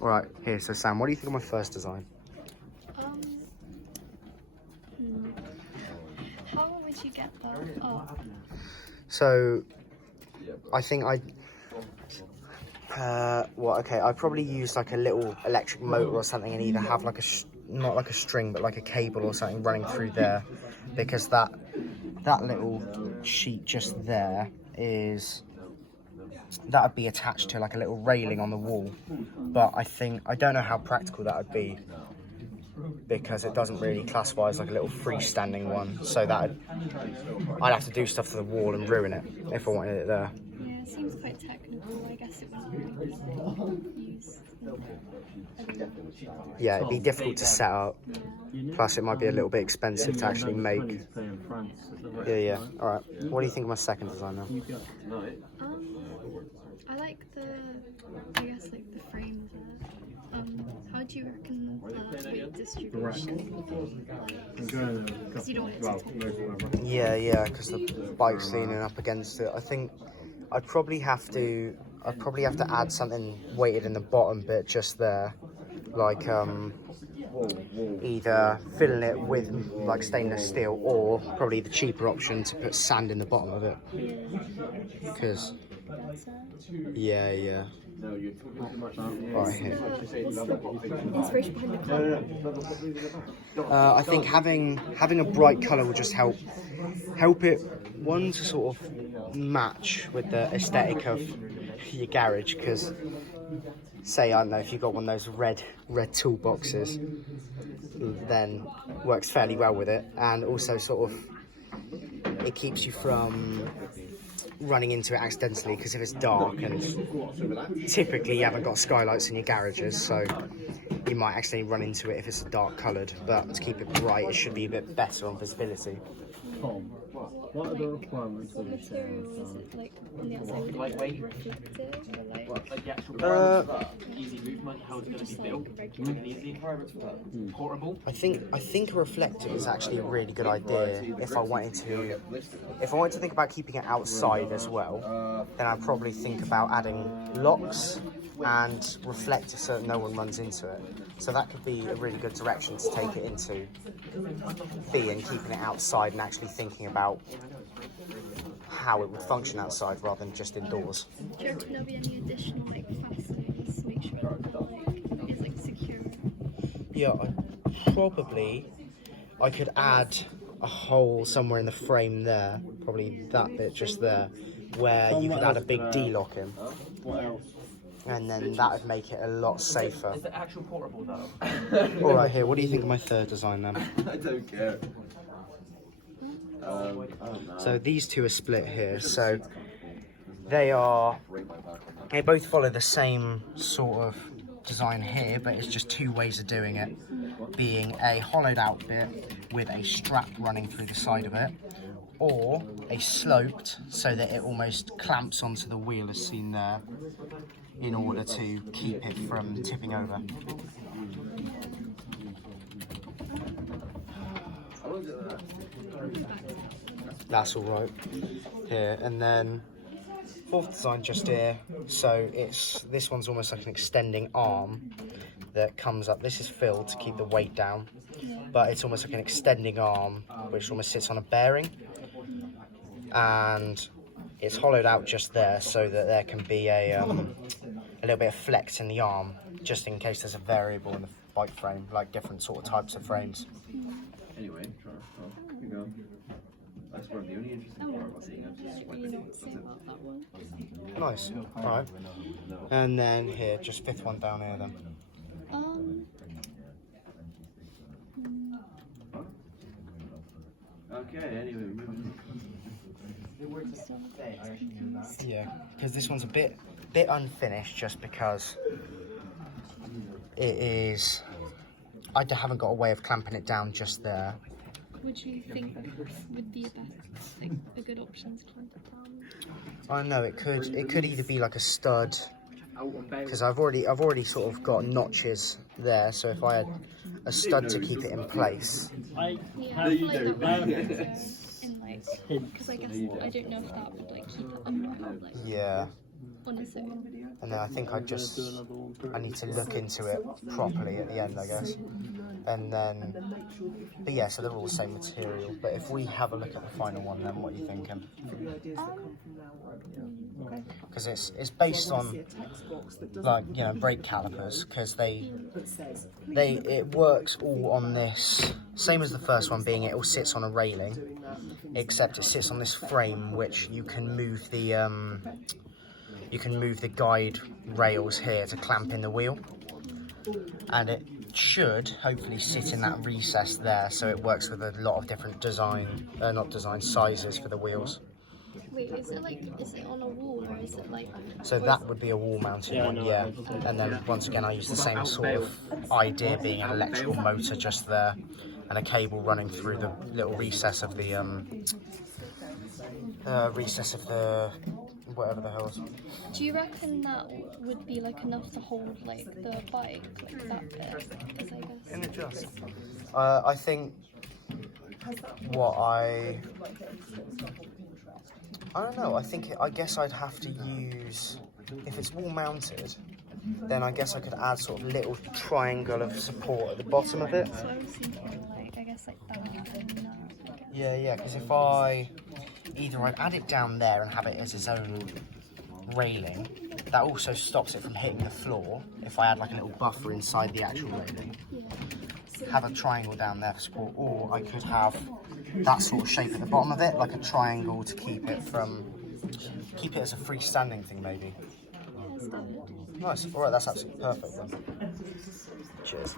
All right, here. So Sam, what do you think of my first design? How would you get that up? So, I think okay, I'd probably use like a little electric motor or something and either have like not like a string, but like a cable or something running through there, because that little sheet just there that would be attached to like a little railing on the wall. But I don't know how practical that would be, because it doesn't really classify as like a little freestanding one. So I'd have to do stuff to the wall and ruin it if I wanted it there. Yeah, it seems quite technical. I guess it wouldn't really use. Yeah, it'd be difficult to set up. Plus, it might be a little bit expensive to actually make. Yeah. All right. What do you think of my second design now? I like I guess like the frames. How do you reckon weight distribution? Because you don't want it to talk. Yeah, because the bike's leaning up against it. I think I'd probably have to add something weighted in the bottom bit just there, like either filling it with like stainless steel, or probably the cheaper option to put sand in the bottom of it. Because yeah. Right here. Inspiration behind the colour. I think having a bright colour will just help it, one, to sort of match with the aesthetic of your garage, because say, I don't know, if you've got one of those red toolboxes, then works fairly well with it, and also sort of it keeps you from running into it accidentally, because if it's dark, and typically you haven't got skylights in your garages, so you might accidentally run into it if it's dark coloured. But to keep it bright, it should be a bit better on visibility. Tom, what are the requirements What of this? material is it like on the outside? Lightweight. Reflective or like? Like the actual requirements for easy movement, how it's going to be Just built, like regular. and easy, portable. I think a reflective is actually a really good idea if I wanted to think about keeping it outside as well. Then I'd probably think about adding locks and reflectors so that no one runs into it. So that could be a really good direction to take it into, being keeping it outside and actually thinking about how it would function outside rather than just indoors. Do you reckon there'll be any additional like fastenings to make sure that is like secure? Yeah, I could add a hole somewhere in the frame there, probably that bit just there, where you could add a big D-lock in. What else? And then that would make it a lot safer. Is it actual portable though? All right, here, what do you think of my third design then? I don't care. So these two are split here, so they both follow the same sort of design here, but it's just two ways of doing it, being a hollowed out bit with a strap running through the side of it, or a sloped so that it almost clamps onto the wheel as seen there, in order to keep it from tipping over. That's all right here. And then fourth design just here, so this one's almost like an extending arm that comes up. This is filled to keep the weight down, but it's almost like an extending arm which almost sits on a bearing, and it's hollowed out just there so that there can be a little bit of flex in the arm, just in case there's a variable in the bike frame, like different sort of types of frames. Anyway, here we go. That's one of the only interesting part about seeing it. Nice. All right. And then here, just fifth one down here then. Okay, anyway, moving Yeah, because this one's a bit unfinished, just because it is. I haven't got a way of clamping it down just there. Would you think would be a good option to clamp it down? I don't know. It could either be like a stud, because I've already sort of got notches there. So if I had a stud to keep it in place. Yeah, I feel like that would be better in like, because I guess I don't know if that would like keep it under. Like, Yeah. honestly. And then I think I need to look into it properly at the end, I guess. And then, but yeah, so they're all the same material. But if we have a look at the final one, then what are you thinking? Okay. Because it's based on, like, you know, brake calipers, because it works all on this, same as the first one, being it all sits on a railing, except it sits on this frame which you can move the guide rails here to clamp in the wheel, and it should hopefully sit in that recess there, so it works with a lot of different sizes for the wheels. Wait, is it on a wall or is it like? So that would be a wall mounted one, yeah. And then once again I use the same sort of idea, being an electrical motor just there and a cable running through the little recess of the whatever the hell. Do you reckon that would be like enough to hold like the bike, like that bit? As I guess. In adjust. I think I don't know. I guess I'd have to use, if it's wall mounted, then I guess I could add sort of little triangle of support at the bottom of it. So I was thinking like, I guess like that would be enough. Yeah, because if I'd add it down there and have it as its own railing, that also stops it from hitting the floor. If I add like a little buffer inside the actual railing, have a triangle down there for support, or I could have that sort of shape at the bottom of it, like a triangle to keep it as a freestanding thing maybe. Nice, alright, that's absolutely perfect then. Cheers.